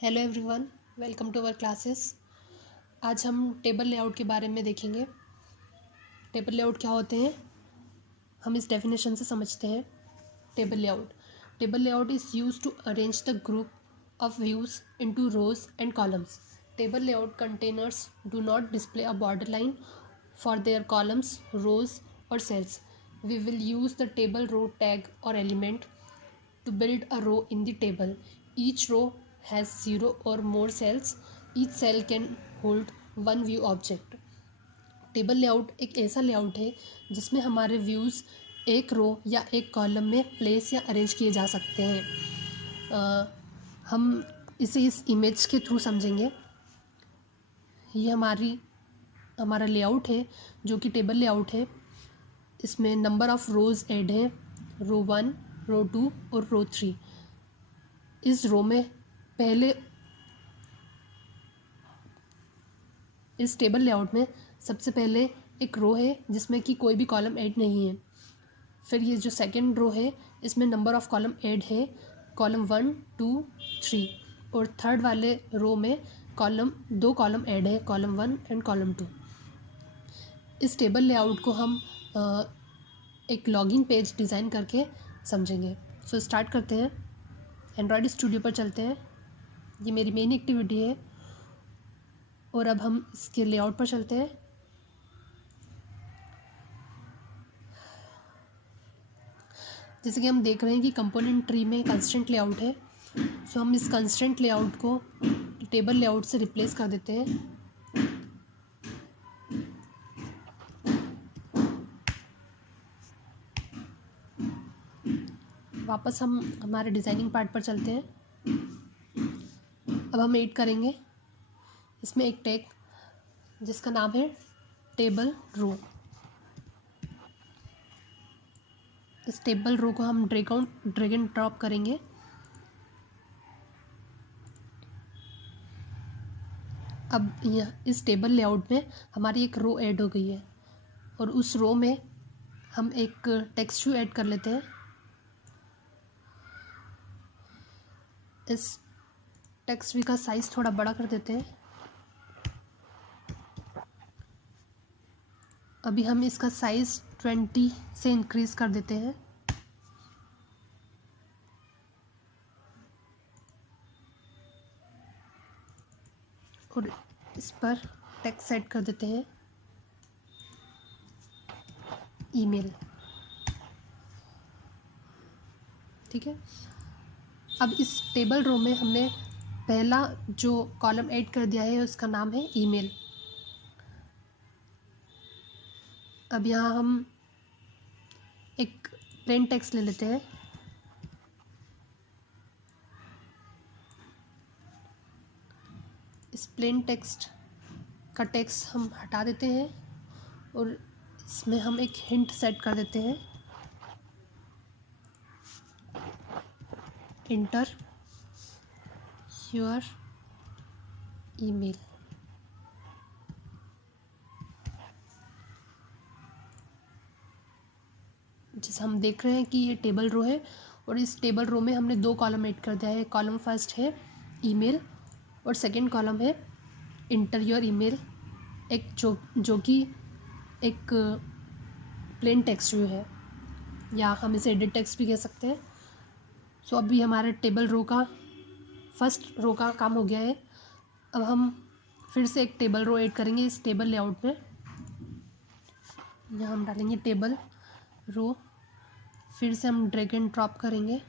Hello everyone, welcome to our classes. आज हम table layout के बारे में देखेंगे। टेबल लेआउट क्या होते हैं, हम इस डेफिनेशन से समझते हैं। Table layout is used to arrange the group of views into rows and columns. Table layout containers do not display a border line for their columns, rows और cells. We will use the table row tag or element to build a row in the table. Each row has 0 or more cells. Each cell can hold one view object. Table layout एक ऐसा layout है जिसमें हमारे views एक रो या एक column में place या अरेंज किए जा सकते हैं। हम इसे इस इमेज के थ्रू समझेंगे। ये हमारा लेआउट है जो कि टेबल लेआउट है। इसमें नंबर ऑफ़ रोज़ ऐड हैं, रो 1, रो 2 और रो 3। इस रो में पहले इस टेबल लेआउट में सबसे पहले एक रो है जिसमें कि कोई भी कॉलम ऐड नहीं है। फिर ये जो सेकंड रो है इसमें नंबर ऑफ़ कॉलम ऐड है, कॉलम 1, 2, 3। और थर्ड वाले रो में दो कॉलम ऐड है, कॉलम 1 एंड कॉलम 2। इस टेबल लेआउट को हम एक लॉगिन पेज डिज़ाइन करके समझेंगे। सो स्टार्ट करते हैं। एंड्रॉयड स्टूडियो पर चलते हैं। ये मेरी मेन एक्टिविटी है और अब हम इसके लेआउट पर चलते हैं। जैसे कि हम देख रहे हैं कि कंपोनेंट ट्री में कंस्ट्रेंट लेआउट है। सो हम इस कंस्ट्रेंट लेआउट को टेबल लेआउट से रिप्लेस कर देते हैं। वापस हम हमारे डिज़ाइनिंग पार्ट पर चलते हैं। अब हम ऐड करेंगे इसमें एक टैग जिसका नाम है टेबल रो। इस टेबल रो को हम ड्रैग एंड ड्रॉप करेंगे। अब इस टेबल लेआउट में हमारी एक रो ऐड हो गई है और उस रो में हम एक टेक्स्ट व्यू ऐड कर लेते हैं। इस टेक्स्ट व्यू का साइज़ थोड़ा बड़ा कर देते हैं। अभी हम इसका साइज़ 20 से इंक्रीज़ कर देते हैं। और इस पर टेक्स्ट सेट कर देते हैं ईमेल। ठीक है। अब इस टेबल रो में हमने पहला जो कॉलम ऐड कर दिया है उसका नाम है ईमेल। अब यहाँ हम एक प्लेन टेक्स्ट ले लेते हैं। इस प्लेन टेक्स्ट का टेक्स्ट हम हटा देते हैं और इसमें हम एक हिंट सेट कर देते हैं, इंटर योर ईमेल। जैसे हम देख रहे हैं कि ये टेबल रो है और इस टेबल रो में हमने दो कॉलम ऐड कर दिया है। कॉलम फर्स्ट है ईमेल और सेकंड कॉलम है इंटर योर ईमेल, एक जो कि एक प्लेन टेक्स्ट व्यू है या हम इसे एडिट टेक्स्ट भी कह सकते हैं। सो अभी हमारे टेबल रो का फर्स्ट रो का काम हो गया है। अब हम फिर से एक टेबल रो ऐड करेंगे इस टेबल लेआउट में। यहाँ हम डालेंगे टेबल रो, फिर से हम ड्रैग एंड ड्रॉप करेंगे,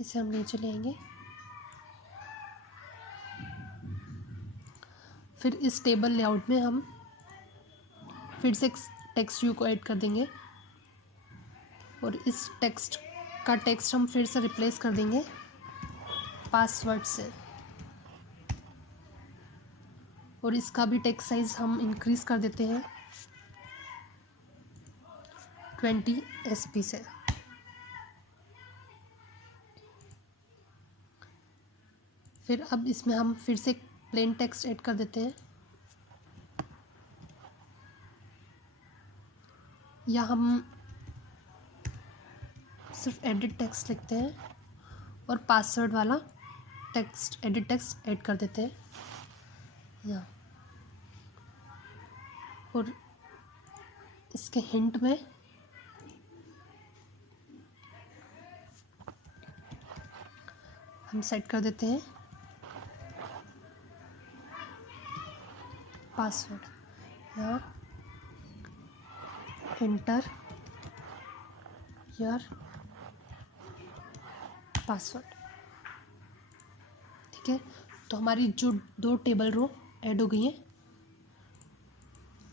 इसे हम नीचे ले आएंगे। फिर इस टेबल लेआउट में हम फिर से टेक्स्ट व्यू को ऐड कर देंगे और इस टेक्स्ट हम फिर से रिप्लेस कर देंगे पासवर्ड से। और इसका भी टेक्स्ट साइज़ हम इंक्रीज़ कर देते हैं 20 SP से। फिर अब इसमें हम फिर से प्लेन टेक्स्ट ऐड कर देते हैं या हम सिर्फ एडिट टेक्स्ट लिखते हैं। और पासवर्ड वाला टेक्स्ट, एडिट टेक्स्ट ऐड कर देते हैं यहाँ। और इसके हिंट में हम सेट कर देते हैं पासवर्ड, यहाँ एंटर योर पासवर्ड। ठीक है, तो हमारी जो 2 टेबल रो ऐड हो गई हैं।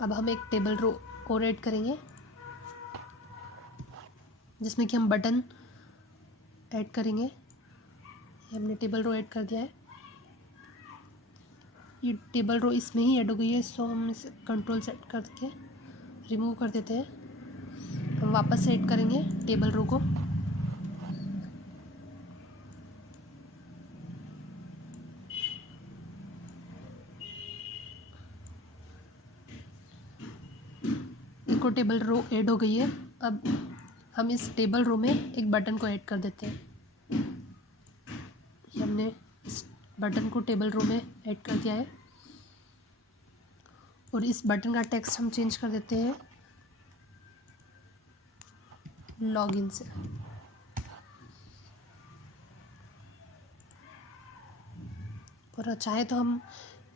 अब हम एक टेबल रो और ऐड करेंगे जिसमें कि हम बटन ऐड करेंगे। ये हमने टेबल रो ऐड कर दिया है, ये टेबल रो इसमें ही ऐड हो गई है, सो हम इसे कंट्रोल सेट करके रिमूव कर देते हैं। हम वापस से ऐड करेंगे टेबल रो को। देखो टेबल रो ऐड हो गई है। अब हम इस टेबल रो में एक बटन को ऐड कर देते हैं। हमने इस बटन को टेबल रो में ऐड कर दिया है और इस बटन का टेक्स्ट हम चेंज कर देते हैं लॉगिन से। और चाहे तो हम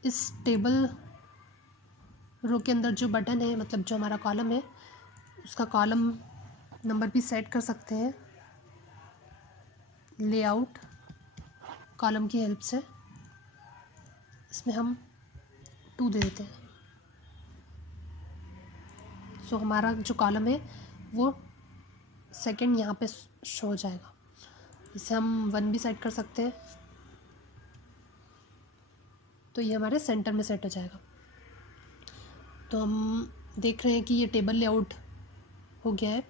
इस टेबल रो के अंदर जो बटन है, मतलब जो हमारा कॉलम है, उसका कॉलम नंबर भी सेट कर सकते हैं लेआउट कॉलम की हेल्प से। इसमें हम 2 दे देते हैं, सो हमारा जो कॉलम है वो सेकंड यहाँ पे शो हो जाएगा। इसे हम 1 भी सेट कर सकते हैं, तो ये हमारे सेंटर में सेट हो जाएगा। तो हम देख रहे हैं कि ये टेबल लेआउट हो गया है,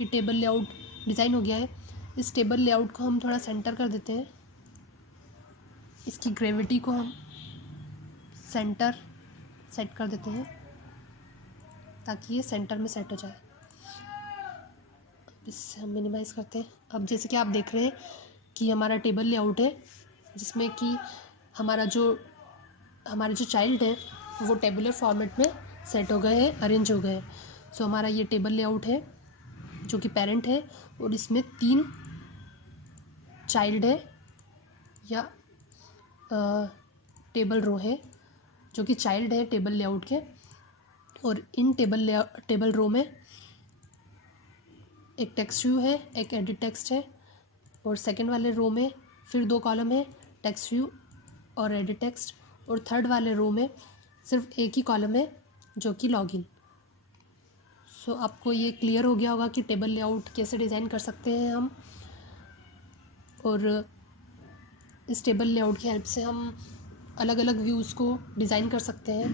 ये टेबल लेआउट डिज़ाइन हो गया है। इस टेबल लेआउट को हम थोड़ा सेंटर कर देते हैं, इसकी ग्रेविटी को हम सेंटर सेट कर देते हैं ताकि ये सेंटर में सेट हो जाए। इससे हम मिनिमाइज़ करते हैं। अब जैसे कि आप देख रहे हैं कि हमारा टेबल लेआउट है जिसमें कि हमारे जो चाइल्ड है वो टेबुलर फॉर्मेट में सेट हो गए हैं, अरेंज हो गए हैं। सो हमारा ये टेबल लेआउट है जो कि पेरेंट है और इसमें 3 चाइल्ड है या टेबल रो है जो कि चाइल्ड है टेबल लेआउट के। और इन टेबल रो में एक टेक्स्ट व्यू है, एक एडिट टेक्स्ट है, और सेकंड वाले रो में फिर 2 कॉलम है, टेक्स्ट व्यू और एडिट टेक्स्ट। और थर्ड वाले रो में सिर्फ एक ही कॉलम है जो कि लॉगिन। सो आपको ये क्लियर हो गया होगा कि टेबल लेआउट कैसे डिज़ाइन कर सकते हैं हम, और इस टेबल लेआउट की हेल्प से हम अलग अलग व्यूज़ को डिज़ाइन कर सकते हैं।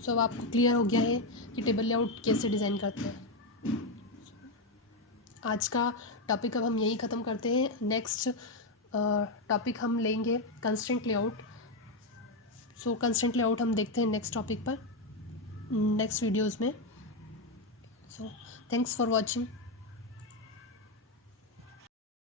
सो अब आपको क्लियर हो गया है कि टेबल लेआउट कैसे डिज़ाइन करते हैं। आज का टॉपिक अब हम यहीं ख़त्म करते हैं। नेक्स्ट टॉपिक हम लेंगे कंस्ट्रेंट लेआउट। सो कंस्ट्रेंट लेआउट हम देखते हैं नेक्स्ट टॉपिक पर, नेक्स्ट वीडियोज़ में। So thanks for watching.